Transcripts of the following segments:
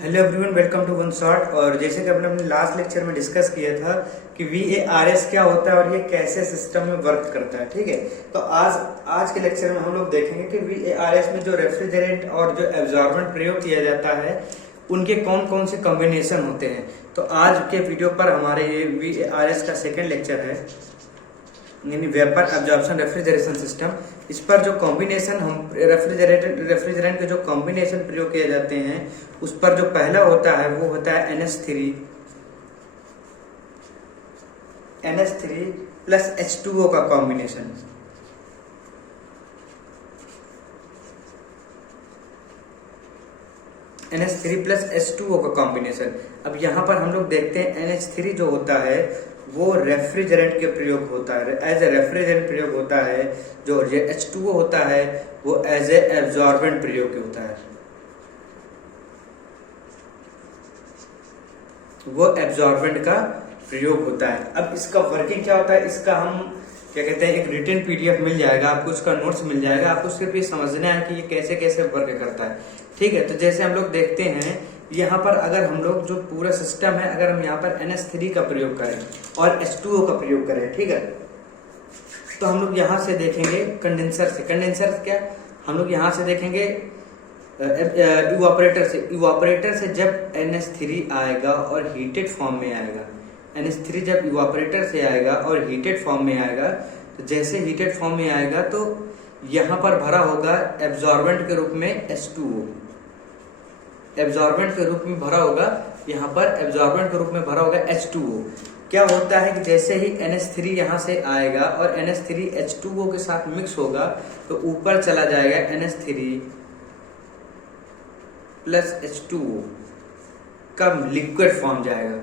Hello everyone, welcome to one shot. और जैसे कि हमने अपने लास्ट लेक्चर में डिस्कस किया था कि VARS क्या होता है और ये कैसे सिस्टम में वर्क करता है। ठीक है, तो आज के लेक्चर में हम लोग देखेंगे कि VARS में जो रेफ्रिजरेंट और जो एब्जॉर्बेंट प्रयोग किया जाता है उनके कौन कौन से कॉम्बिनेशन होते हैं। तो आज के वीडियो पर हमारे ये VARS का सेकेंड लेक्चर है, यानी वेपर एब्जॉर्प्शन रेफ्रिजरेशन सिस्टम। इस पर जो कॉम्बिनेशन हम रेफ्रिजरेंट के जो कॉम्बिनेशन प्रयोग किए जाते हैं उस पर जो पहला होता है वो होता है NH3 प्लस H2O का कॉम्बिनेशन। NH3 प्लस H2O का कॉम्बिनेशन। अब यहाँ पर हम लोग देखते हैं NH3 जो होता है वो रेफ्रिजरेंट के प्रयोग होता है, एज ए रेफ्रिजरेंट प्रयोग होता है। जो ये H2O होता है वो एज ए एब्जॉर्बेंट प्रयोग होता है, वो एब्जॉर्बेंट का प्रयोग होता है। अब इसका वर्किंग क्या होता है, इसका हम क्या कहते हैं, एक रिटन PDF मिल जाएगा आपको, उसका नोट्स मिल जाएगा आपको। सिर्फ ये समझना है कि ये कैसे कैसे वर्क करता है। ठीक है, तो जैसे हम लोग देखते हैं यहाँ पर, अगर हम लोग जो पूरा सिस्टम है, अगर हम यहाँ पर NH3 का प्रयोग करें और H2O का प्रयोग करें, ठीक है, तो हम लोग यहाँ से देखेंगे कंडेंसर क्या, हम लोग यहाँ से देखेंगे इवापोरेटर से जब NH3 आएगा और हीटेड फॉर्म में आएगा। NH3 जब इवापोरेटर से आएगा और हीटेड फॉर्म में आएगा, तो जैसे हीटेड फॉर्म में आएगा तो यहाँ पर भरा होगा एब्जॉर्बेंट के रूप में H2O, एब्जॉर्बेंट के रूप में भरा होगा, यहाँ पर एब्जॉर्बेंट के रूप में भरा होगा H2O। क्या होता है कि जैसे ही NH3 यहाँ से आएगा और NH3 H2O के साथ मिक्स होगा तो ऊपर चला जाएगा NH3 प्लस H2O का लिक्विड फॉर्म जाएगा,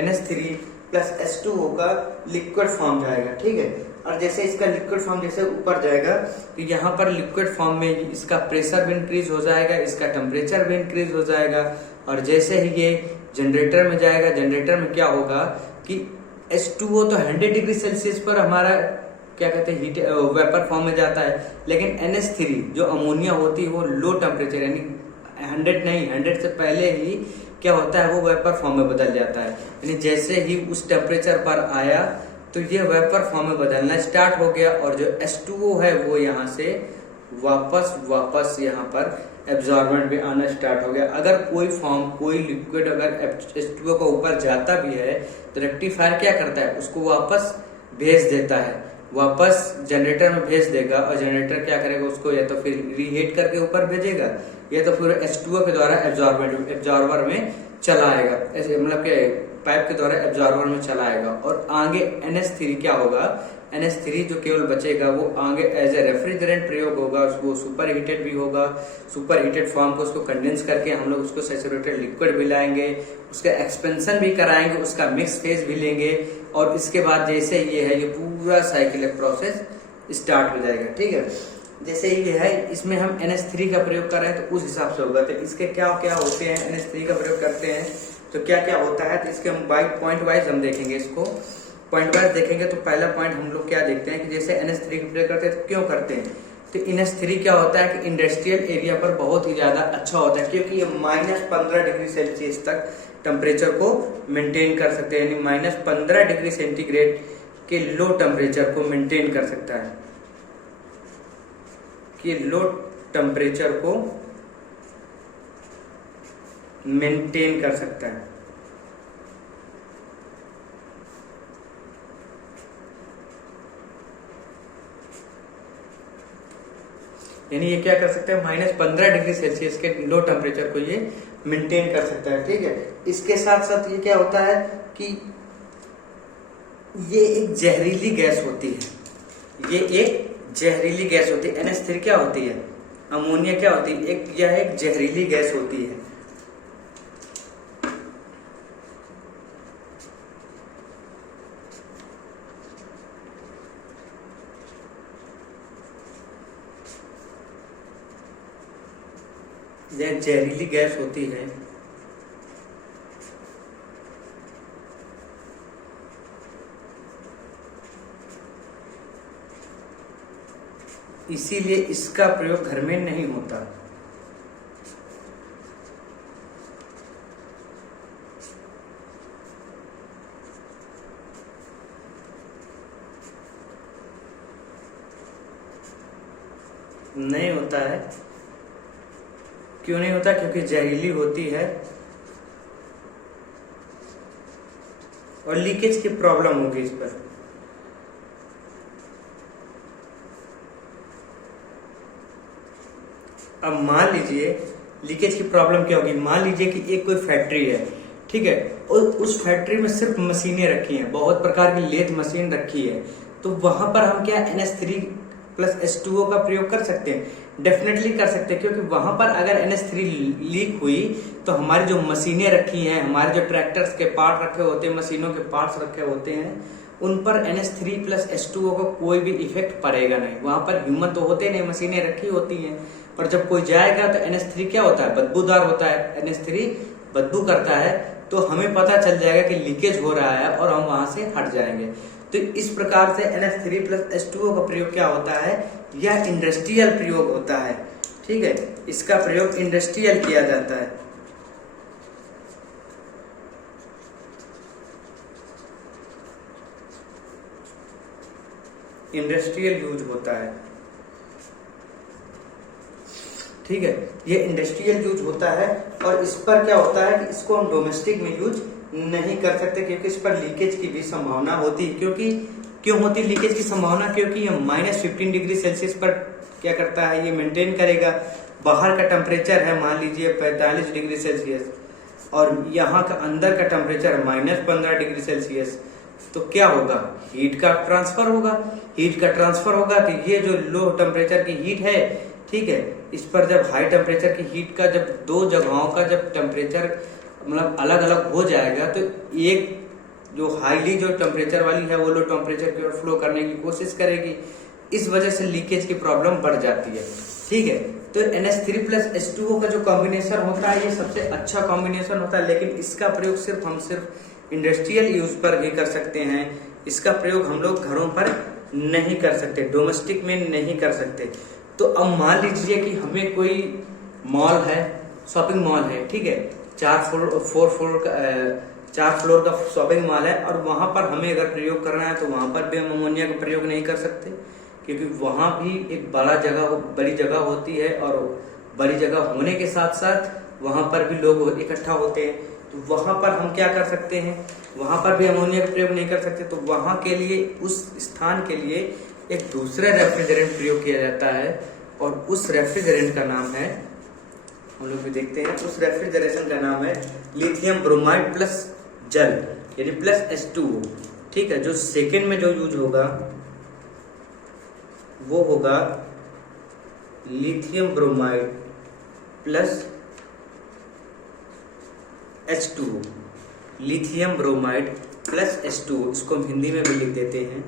NH3 प्लस H2O का लिक्विड फॉर्म जाएगा। ठीक है, और जैसे इसका लिक्विड फॉर्म जैसे ऊपर जाएगा तो यहाँ पर लिक्विड फॉर्म में इसका प्रेशर भी इंक्रीज हो जाएगा, इसका टेम्परेचर भी इंक्रीज हो जाएगा। और जैसे ही ये जनरेटर में जाएगा, जनरेटर में क्या होगा कि H2O तो 100 डिग्री सेल्सियस पर हमारा क्या कहते हैं हीट वेपर फॉर्म में जाता है, लेकिन NH3 जो अमोनिया होती है वो लो टेम्परेचर यानी 100 से पहले ही क्या होता है वो वेपर फॉर्म में बदल जाता है। यानी जैसे ही उस टेम्परेचर पर आया तो ये वेपर फॉर्म में बदलना स्टार्ट हो गया और जो H2O है वो यहाँ से वापस यहाँ पर एब्जॉर्बेंट में आना स्टार्ट हो गया। अगर कोई फॉर्म कोई लिक्विड अगर H2O का ऊपर जाता भी है तो रेक्टिफायर क्या करता है, उसको वापस भेज देता है, वापस जनरेटर में भेज देगा। और जनरेटर क्या करेगा, उसको या तो फिर रीहीट करके ऊपर भेजेगा या तो फिर H2O के द्वारा एब्जॉर्बर में चलाएगा, मतलब के पाइप के द्वारा एब्जॉर्बर में चलाएगा। और आगे NH3 क्या होगा, NH3 जो केवल बचेगा वो आगे एज ए रेफ्रिजरेंट प्रयोग होगा, उसको सुपर हीटेड भी होगा। सुपर हीटेड फॉर्म को उसको कंडेंस करके हम लोग उसको सैचुरेटेड लिक्विड भी लाएंगे, उसका एक्सपेंशन भी कराएंगे, उसका मिक्स फेज भी लेंगे। और इसके बाद जैसे ये है ये पूरा साइक्लिक प्रोसेस स्टार्ट हो जाएगा। ठीक है, जैसे ये है इसमें हम NH3 का प्रयोग कर रहे हैं तो उस हिसाब से होगा। तो इसके क्या क्या होते हैं, NH3 का प्रयोग करते हैं तो क्या क्या होता है, तो इसके हम पॉइंट वाइज हम देखेंगे, इसको पॉइंट वाइज देखेंगे। तो पहला पॉइंट हम लोग क्या देखते हैं कि जैसे NH3 का प्रयोग करते हैं तो क्यों करते हैं, तो NH3 क्या होता है कि इंडस्ट्रियल एरिया पर बहुत ही ज्यादा अच्छा होता है, क्योंकि ये -15 डिग्री सेल्सियस तक टेम्परेचर को मेंटेन कर सकते हैं, यानी -15 डिग्री सेंटीग्रेड के लो टेम्परेचर को मेंटेन कर सकता है, कि लो टेम्परेचर को मेंटेन कर सकता है। यानी ये क्या कर सकता है, -15 डिग्री सेल्सियस के लो टेम्परेचर को ये मेंटेन कर सकता है। ठीक है, इसके साथ साथ ये क्या होता है कि ये एक जहरीली गैस होती है, ये एक जहरीली गैस होती है। NH3 क्या होती है, अमोनिया क्या होती है, यह एक जहरीली गैस होती है। यह जहरीली गैस होती है। इसीलिए इसका प्रयोग घर में नहीं होता। नहीं होता है। क्यों नहीं होता? क्योंकि जहरीली होती है और लीकेज की प्रॉब्लम होगी इस पर। अब मान लीजिए लीकेज की प्रॉब्लम क्या होगी। मान लीजिए कि एक कोई फैक्ट्री है, ठीक है, और उस फैक्ट्री में सिर्फ मशीनें रखी हैं, बहुत प्रकार की लेथ मशीन रखी है, तो वहां पर हम क्या NH3+H2O का प्रयोग कर सकते हैं? डेफिनेटली कर सकते हैं, क्योंकि वहां पर अगर NH3 लीक हुई तो हमारी जो मशीनें रखी हैं, हमारे जो ट्रैक्टर्स के पार्ट रखे होते हैं, मशीनों के पार्ट्स रखे होते हैं, उन पर NH3+H2O का कोई भी इफेक्ट पड़ेगा नहीं। वहां पर ह्यूमन तो होते नहीं, मशीनें रखी होती हैं, पर जब कोई जाएगा तो NH3 क्या होता है? बदबूदार होता है। NH3 बदबू करता है, तो हमें पता चल जाएगा कि लीकेज हो रहा है और हम वहां से हट जाएंगे। तो इस प्रकार से NH3+H2O का प्रयोग क्या होता है? यह इंडस्ट्रियल प्रयोग होता है, ठीक है, इसका प्रयोग इंडस्ट्रियल किया जाता है। इंडस्ट्रियल यूज होता है, ठीक है, ये इंडस्ट्रियल यूज होता है। और इस पर क्या होता है कि इसको हम डोमेस्टिक में यूज नहीं कर सकते, क्योंकि इस पर लीकेज की भी संभावना होती है। क्यों होती है लीकेज की संभावना? क्योंकि ये -15 डिग्री सेल्सियस पर क्या करता है, ये मेंटेन करेगा। बाहर का टेम्परेचर है मान लीजिए 45 डिग्री सेल्सियस और यहाँ का अंदर का टेम्परेचर है -15 डिग्री सेल्सियस, तो क्या होगा? हीट का ट्रांसफर होगा। हीट का ट्रांसफर होगा तो ये जो लो टेम्परेचर की हीट है, ठीक है, इस पर जब हाई टेम्परेचर की हीट का जब दो जगहों का जब टेम्परेचर मतलब अलग अलग हो जाएगा, तो एक जो हाईली जो टेम्परेचर वाली है वो लो टेम्परेचर की ओर फ्लो करने की कोशिश करेगी। इस वजह से लीकेज की प्रॉब्लम बढ़ जाती है, ठीक है। तो NH3+H2O का जो कॉम्बिनेशन होता है ये सबसे अच्छा कॉम्बिनेशन होता है, लेकिन इसका प्रयोग सिर्फ इंडस्ट्रियल यूज पर ही कर सकते हैं। इसका प्रयोग हम लोग घरों पर नहीं कर सकते, डोमेस्टिक में नहीं कर सकते। तो अब मान लीजिए कि हमें कोई मॉल है, शॉपिंग मॉल है, ठीक है, 4 फ्लोर का शॉपिंग मॉल है, और वहां पर हमें अगर प्रयोग करना है तो वहां पर भी हम अमोनिया का प्रयोग नहीं कर सकते, क्योंकि वहां भी एक बड़ी जगह होती है, और बड़ी जगह होने के साथ साथ वहां पर भी लोग इकट्ठा होते हैं। तो वहां पर हम क्या कर सकते हैं? वहां पर भी अमोनिया का प्रयोग नहीं कर सकते। तो वहां के लिए, उस स्थान के लिए एक दूसरा रेफ्रिजरेंट प्रयोग किया जाता है, और उस रेफ्रिजरेंट का नाम है, हम लोग भी देखते हैं, उस रेफ्रिजरेशन का नाम है लिथियम ब्रोमाइड प्लस जल, यानी +H2O, ठीक है। जो सेकेंड में जो यूज होगा वो होगा lithium bromide plus H2O, lithium bromide plus H2O, इसको हम हिंदी में भी लिख देते हैं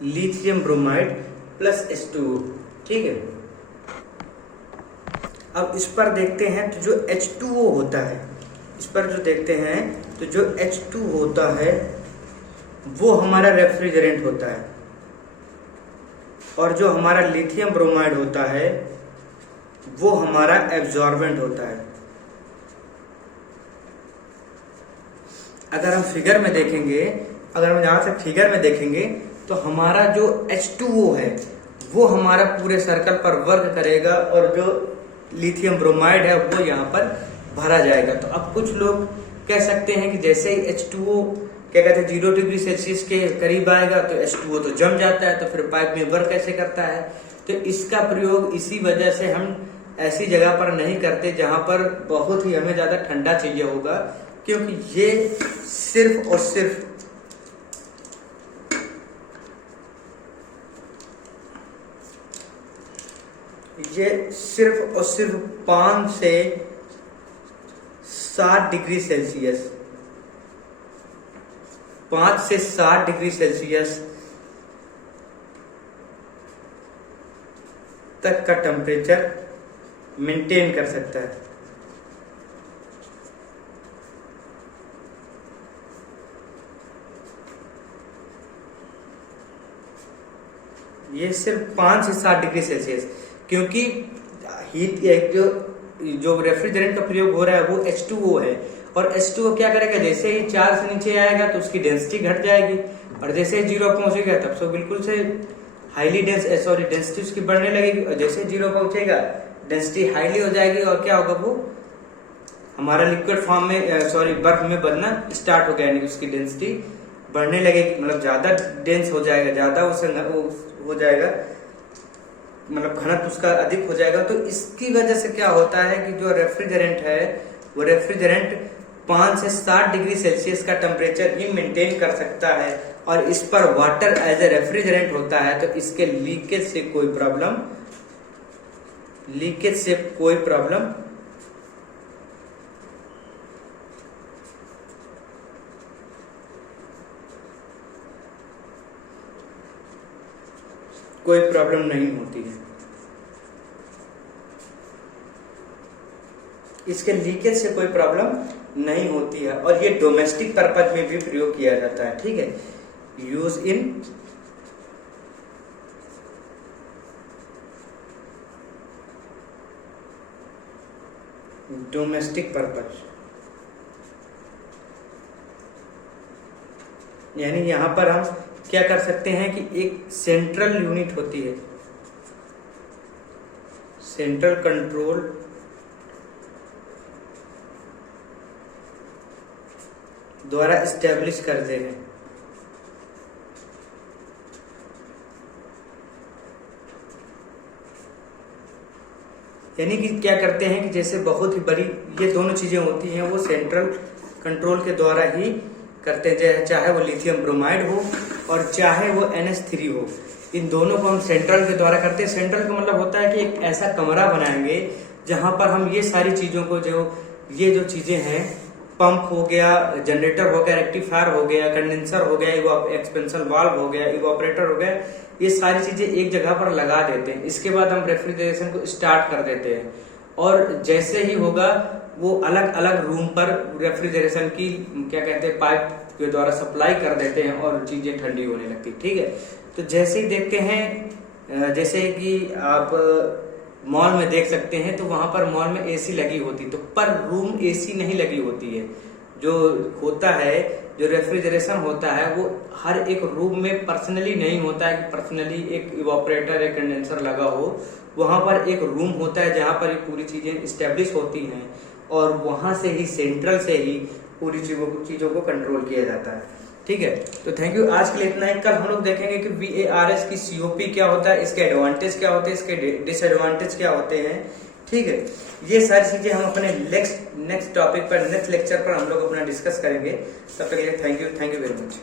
लिथियम ब्रोमाइड प्लस H2O, ठीक है। अब इस पर देखते हैं तो जो H2O होता है, इस पर जो देखते हैं तो जो H2 होता है वो हमारा रेफ्रिजरेंट होता है, और जो हमारा लिथियम ब्रोमाइड होता है वो हमारा एब्जॉर्बेंट होता है। अगर हम फिगर में देखेंगे, अगर हम यहाँ से फिगर में देखेंगे तो हमारा जो H2O है वो हमारा पूरे सर्कल पर वर्क करेगा, और जो लिथियम ब्रोमाइड है वो यहाँ पर भरा जाएगा। तो अब कुछ लोग कह सकते हैं कि जैसे ही H2O क्या कहते हैं 0 डिग्री सेल्सियस के करीब आएगा तो H2O तो जम जाता है, तो फिर पाइप में वर्क कैसे करता है? तो इसका प्रयोग इसी वजह से हम ऐसी जगह पर नहीं करते जहां पर बहुत ही हमें ज्यादा ठंडा चाहिए होगा, क्योंकि ये सिर्फ और सिर्फ ये सिर्फ और सिर्फ 5 से 7 डिग्री सेल्सियस 5 से 7 डिग्री सेल्सियस तक का टेम्परेचर मेंटेन कर सकता है। ये सिर्फ 5 से 7 डिग्री सेल्सियस, क्योंकि हीट एक जो रेफ्रिजरेंट का प्रयोग हो रहा है वो H2O है, और H2O क्या करेगा, जैसे ही 4 से नीचे आएगा तो उसकी डेंसिटी घट जाएगी, और जैसे ही 0 पहुंचेगा तब तो बिल्कुल से हाईली डेंसिटी उसकी बढ़ने लगेगी, और जैसे 0 पहुंचेगा डेंसिटी हाईली हो जाएगी, और क्या होगा, वो हमारा लिक्विड फॉर्म में बर्फ में बनना स्टार्ट हो गया, यानी कि उसकी डेंसिटी बढ़ने लगेगी, मतलब ज्यादा डेंस हो जाएगा, ज्यादा उसे हो जाएगा, मतलब घनत्व उसका अधिक हो जाएगा। तो इसकी वजह से क्या होता है कि जो रेफ्रिजरेंट है वो रेफ्रिजरेंट 5 से 7 डिग्री सेल्सियस का टेम्परेचर ही मेंटेन कर सकता है, और इस पर वाटर एज ए रेफ्रिजरेंट होता है, तो इसके लीकेज से कोई प्रॉब्लम नहीं होती है। इसके लीकेज से कोई प्रॉब्लम नहीं होती है, और ये डोमेस्टिक पर्पज में भी प्रयोग किया जाता है, ठीक है, यूज इन डोमेस्टिक पर्पज, यानी यहां पर हम क्या कर सकते हैं कि एक सेंट्रल यूनिट होती है, सेंट्रल कंट्रोल द्वारा एस्टेब्लिश करते हैं। यानी कि क्या करते हैं कि जैसे बहुत ही बड़ी ये दोनों चीजें होती हैं, वो सेंट्रल कंट्रोल के द्वारा ही करते हैं, चाहे वो लिथियम ब्रोमाइड हो और चाहे वो NH3 हो, इन दोनों को हम सेंट्रल के द्वारा करते हैं। सेंट्रल का मतलब होता है कि एक ऐसा कमरा बनाएंगे जहां पर हम ये सारी चीजों को, ये जो चीजें हैं, पंप हो गया, जनरेटर हो गया, रेक्टिफायर हो गया, कंडेंसर हो गया, एक्सपेंशन वाल्व हो गया, इवापोरेटर हो गया, ये सारी चीजें एक जगह पर लगा देते हैं। इसके बाद हम रेफ्रिजरेशन को स्टार्ट कर देते हैं, और जैसे ही होगा वो अलग अलग रूम पर रेफ्रिजरेशन की क्या कहते हैं पाइप के द्वारा सप्लाई कर देते हैं, और चीजें ठंडी होने लगती, ठीक है। तो जैसे ही देखते हैं, जैसे कि आप मॉल में देख सकते हैं, तो वहां पर मॉल में AC लगी होती, तो पर रूम AC नहीं लगी होती है। जो होता है, जो रेफ्रिजरेशन होता है, वो हर एक रूम में पर्सनली नहीं होता है कि पर्सनली एक इवापोरेटर या कंडेंसर लगा हो। वहां पर एक रूम होता है जहां पर ये पूरी चीजें स्टेब्लिश होती हैं, और वहां से ही, सेंट्रल से ही पूरी चीजों को कंट्रोल किया जाता है, ठीक है। तो थैंक यू, आज के लिए इतना ही। कल हम लोग देखेंगे कि VARS की COP क्या होता है, इसके एडवांटेज क्या होते हैं, इसके डिसएडवांटेज क्या होते हैं, ठीक है। ये सारी चीजें हम अपने नेक्स्ट टॉपिक पर, नेक्स्ट लेक्चर पर हम लोग अपना डिस्कस करेंगे। तब तक के लिए थैंक यू वेरी मच।